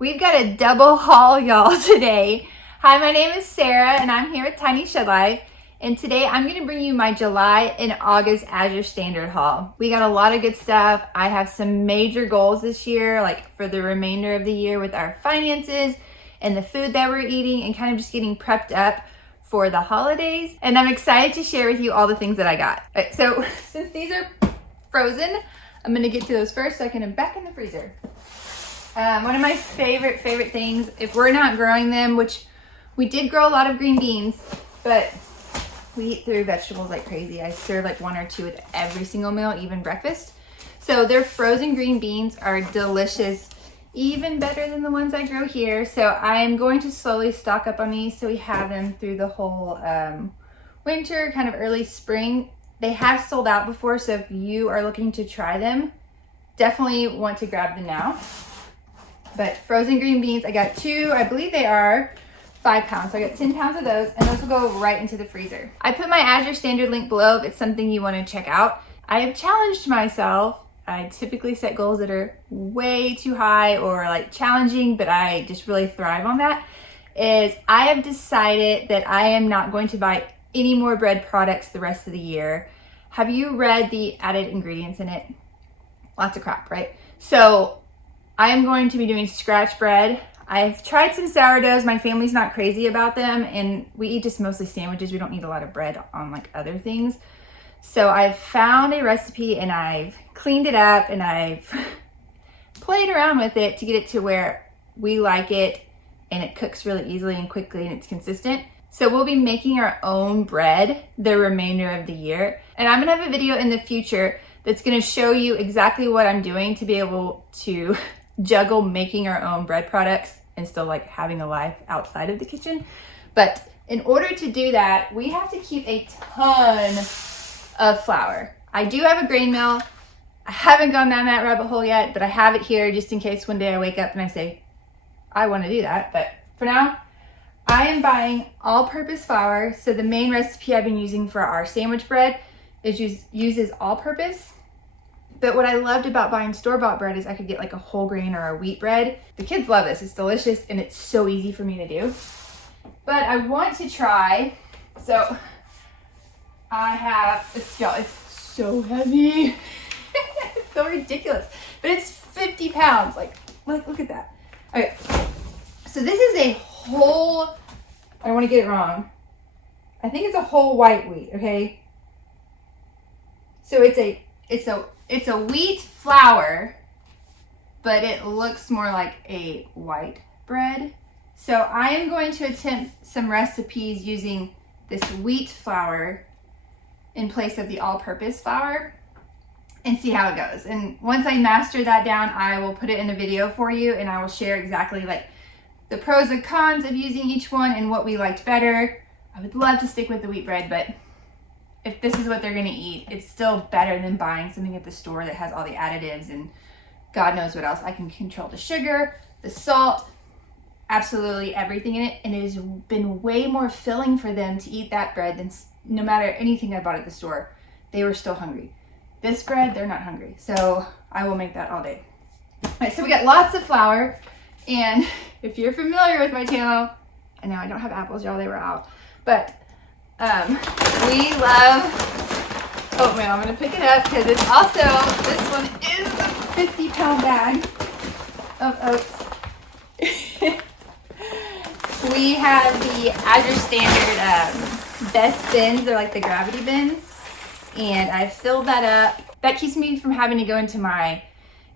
We've got a double haul, y'all, today. Hi, my name is Sarah, and I'm here with Tiny Shed Life. And today I'm going to bring you my July and August Azure Standard haul. We got a lot of good stuff. I have some major goals this year, like for the remainder of the year with our finances and the food that we're eating and kind of just getting prepped up for the holidays. And I'm excited to share with you all the things that I got. All right, so since these are frozen, I'm going to get to those first so I can put them back in the freezer. One of my favorite things, if we're not growing them, which we did grow a lot of green beans, but we eat through vegetables like crazy. I serve like one or two with every single meal, even breakfast. So their frozen green beans are delicious, even better than the ones I grow here. So I am going to slowly stock up on these so we have them through the whole winter, kind of early spring. They have sold out before, so if you are looking to try them, definitely want to grab them now. But frozen green beans, I got two. I believe they are 5 pounds. So I got 10 pounds of those, and those will go right into the freezer. I put my Azure Standard link below if it's something you want to check out. I have challenged myself. I typically set goals that are way too high or like challenging, but I just really thrive on that. I have decided that I am not going to buy any more bread products the rest of the year. Have you read the added ingredients in it? Lots of crap, right? So I am going to be doing scratch bread. I've tried some sourdoughs. My family's not crazy about them, and we eat just mostly sandwiches. We don't need a lot of bread on like other things. So I've found a recipe and I've cleaned it up and I've played around with it to get it to where we like it and it cooks really easily and quickly and it's consistent. So we'll be making our own bread the remainder of the year. And I'm gonna have a video in the future that's gonna show you exactly what I'm doing to be able to juggle making our own bread products and still like having a life outside of the kitchen. But in order to do that, we have to keep a ton of flour. I do have a grain mill. I haven't gone down that rabbit hole yet, but I have it here just in case one day I wake up and I say, I want to do that. But for now, I am buying all-purpose flour. So the main recipe I've been using for our sandwich bread uses all-purpose. But what I loved about buying store-bought bread is I could get like a whole grain or a wheat bread. The kids love this. It's delicious and it's so easy for me to do. But I want to try, so I have a scale. It's so heavy. It's so ridiculous. But it's 50 pounds. Like look at that. Okay. So this is a whole, I don't want to get it wrong. I think it's a whole white wheat, okay? So it's a wheat flour, but it looks more like a white bread. So I am going to attempt some recipes using this wheat flour in place of the all-purpose flour and see how it goes. And once I master that down, I will put it in a video for you and I will share exactly like the pros and cons of using each one and what we liked better. I would love to stick with the wheat bread, but if this is what they're gonna eat, it's still better than buying something at the store that has all the additives and God knows what else. I can control the sugar, the salt, absolutely everything in it. And it has been way more filling for them to eat that bread than no matter anything I bought at the store. They were still hungry. This bread, they're not hungry. So I will make that all day. All right, so we got lots of flour. And if you're familiar with my channel, I know I don't have apples, y'all, they were out. But we love oatmeal. I'm gonna pick it up because it's also, this one is a 50-pound bag of oats. We have the Azure Standard best bins. They're like the gravity bins. And I filled that up. That keeps me from having to go into my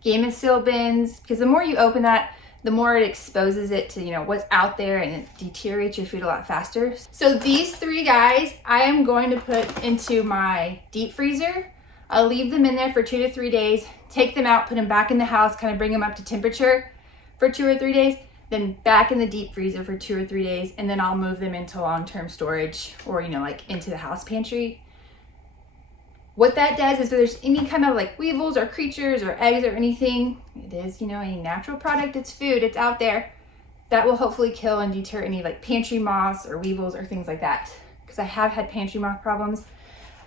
Game and Seal bins because the more you open that, the more it exposes it to, what's out there and it deteriorates your food a lot faster. So these 3 guys, I am going to put into my deep freezer. I'll leave them in there for 2 to 3 days, take them out, put them back in the house, kind of bring them up to temperature for 2 or 3 days, then back in the deep freezer for 2 or 3 days, and then I'll move them into long-term storage or, like into the house pantry. What that does is if there's any kind of like weevils or creatures or eggs or anything, it is, a natural product, it's food, it's out there, that will hopefully kill and deter any like pantry moths or weevils or things like that. Because I have had pantry moth problems.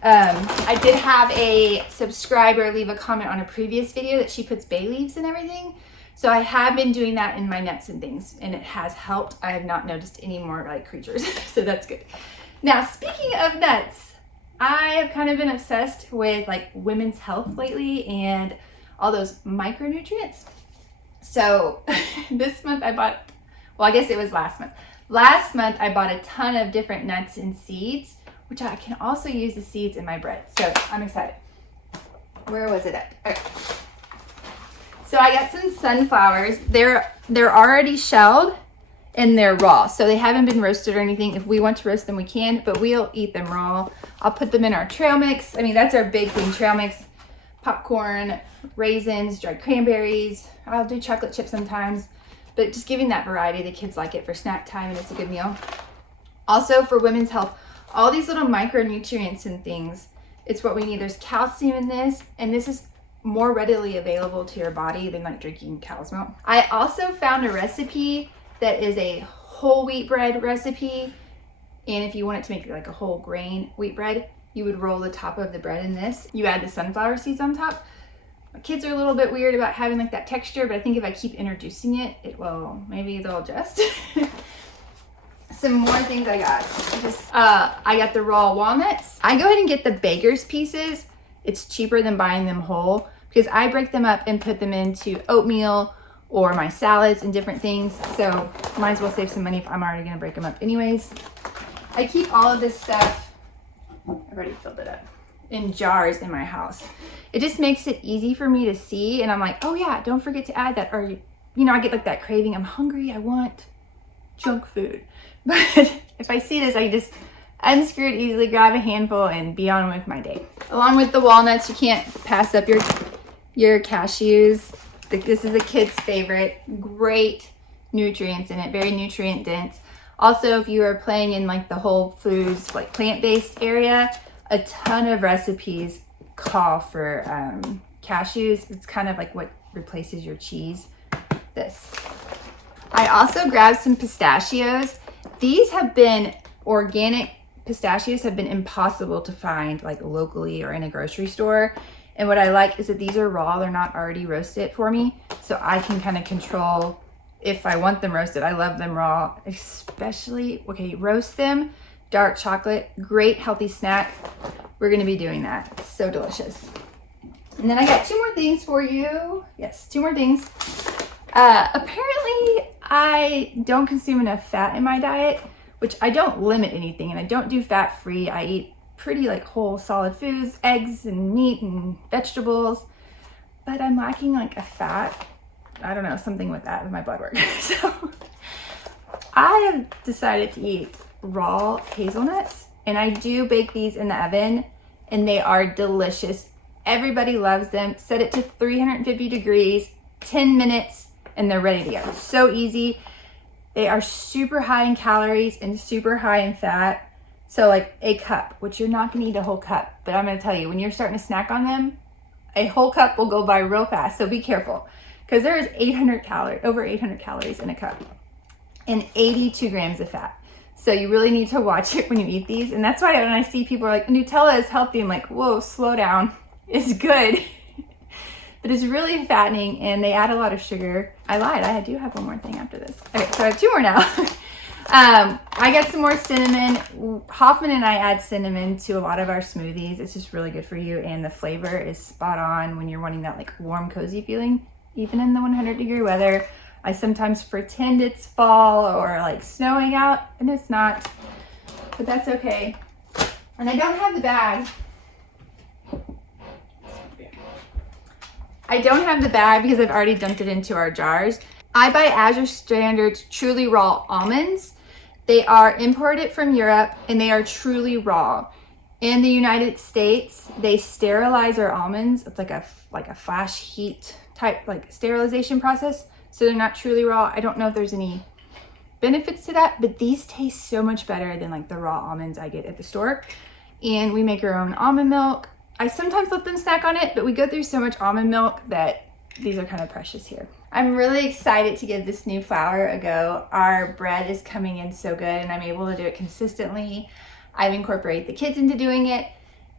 I did have a subscriber leave a comment on a previous video that she puts bay leaves and everything. So I have been doing that in my nuts and things, and it has helped. I have not noticed any more like creatures, so that's good. Now, speaking of nuts, I have kind of been obsessed with like women's health lately and all those micronutrients. So this month I bought, well, I guess it was last month. Last month I bought a ton of different nuts and seeds, which I can also use the seeds in my bread. So I'm excited. Where was it at? Okay. So I got some sunflowers. They're already shelled and they're raw. So they haven't been roasted or anything. If we want to roast them, we can, but we'll eat them raw. I'll put them in our trail mix. I mean, that's our big thing, trail mix. Popcorn, raisins, dried cranberries. I'll do chocolate chips sometimes, but just giving that variety, the kids like it for snack time and it's a good meal. Also for women's health, all these little micronutrients and things, it's what we need. There's calcium in this, and this is more readily available to your body than like drinking cow's milk. I also found a recipe that is a whole wheat bread recipe, and if you want it to make like a whole grain wheat bread, you would roll the top of the bread in this. You add the sunflower seeds on top. My kids are a little bit weird about having like that texture, but I think if I keep introducing it, it will, maybe they'll adjust. Some more things I got. I got the raw walnuts. I go ahead and get the baker's pieces. It's cheaper than buying them whole because I break them up and put them into oatmeal or my salads and different things. So might as well save some money if I'm already gonna break them up anyways. I keep all of this stuff, I've already filled it up, in jars in my house. It just makes it easy for me to see, and I'm like, oh yeah, don't forget to add that. Or, you know, I get like that craving, I'm hungry, I want junk food. But if I see this, I just unscrew it easily, grab a handful, and be on with my day. Along with the walnuts, you can't pass up your cashews. This is a kid's favorite. Great nutrients in it, very nutrient dense. Also, if you are playing in like the whole foods, like plant-based area, a ton of recipes call for cashews. It's kind of like what replaces your cheese. This. I also grabbed some pistachios. These have been organic pistachios, have been impossible to find like locally or in a grocery store. And what I like is that these are raw, they're not already roasted for me. So I can kind of control if I want them roasted. I love them raw, especially, okay, roast them, dark chocolate, great healthy snack. We're gonna be doing that, so delicious. And then I got two more things for you. Yes, two more things. Apparently I don't consume enough fat in my diet, which I don't limit anything, and I don't do fat free. I eat pretty like whole solid foods, eggs and meat and vegetables, but I'm lacking like a fat, I don't know, something with that with my blood work. So I have decided to eat raw hazelnuts, and I do bake these in the oven, and they are delicious. Everybody loves them. Set it to 350 degrees, 10 minutes, and they're ready to go. So easy. They are super high in calories and super high in fat. So like a cup, which you're not gonna eat a whole cup, but I'm gonna tell you, when you're starting to snack on them, a whole cup will go by real fast. So be careful, because there is over 800 calories in a cup and 82 grams of fat. So you really need to watch it when you eat these. And that's why when I see people are like, Nutella is healthy, I'm like, whoa, slow down. It's good. But it's really fattening, and they add a lot of sugar. I lied, I do have one more thing after this. Okay, so I have two more now. I got some more cinnamon. Hoffman and I add cinnamon to a lot of our smoothies. It's just really good for you, and the flavor is spot on when you're wanting that like warm, cozy feeling, even in the 100-degree weather. I sometimes pretend it's fall or like snowing out, and it's not, but that's okay. And I don't have the bag. I don't have the bag because I've already dumped it into our jars. I buy Azure Standard truly raw almonds. They are imported from Europe, and they are truly raw. In the United States, they sterilize our almonds. It's like a flash heat type like sterilization process. So they're not truly raw. I don't know if there's any benefits to that, but these taste so much better than like the raw almonds I get at the store. And we make our own almond milk. I sometimes let them snack on it, but we go through so much almond milk that these are kind of precious here. I'm really excited to give this new flour a go. Our bread is coming in so good, and I'm able to do it consistently. I've incorporated the kids into doing it.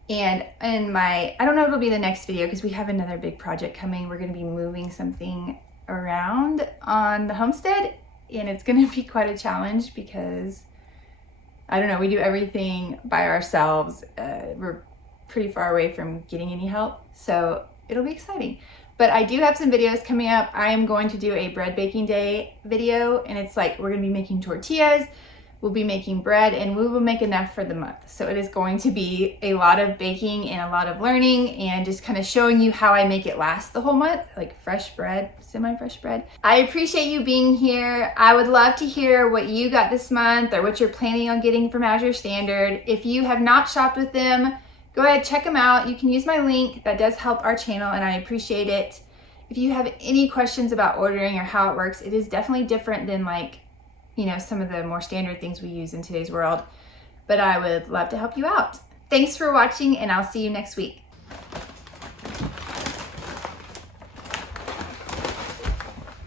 And in I don't know if it'll be the next video because we have another big project coming. We're gonna be moving something around on the homestead, and it's gonna be quite a challenge because I don't know, we do everything by ourselves. We're pretty far away from getting any help, so it'll be exciting. But I do have some videos coming up. I am going to do a bread baking day video, and it's like we're gonna be making tortillas, we'll be making bread, and we will make enough for the month. So it is going to be a lot of baking and a lot of learning and just kind of showing you how I make it last the whole month, like fresh bread, semi-fresh bread. I appreciate you being here. I would love to hear what you got this month or what you're planning on getting from Azure Standard. If you have not shopped with them, go ahead, check them out. You can use my link. That does help our channel, and I appreciate it. If you have any questions about ordering or how it works, it is definitely different than like, you know, some of the more standard things we use in today's world, but I would love to help you out. Thanks for watching, and I'll see you next week.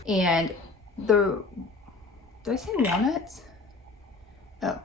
And did I say walnuts? Oh.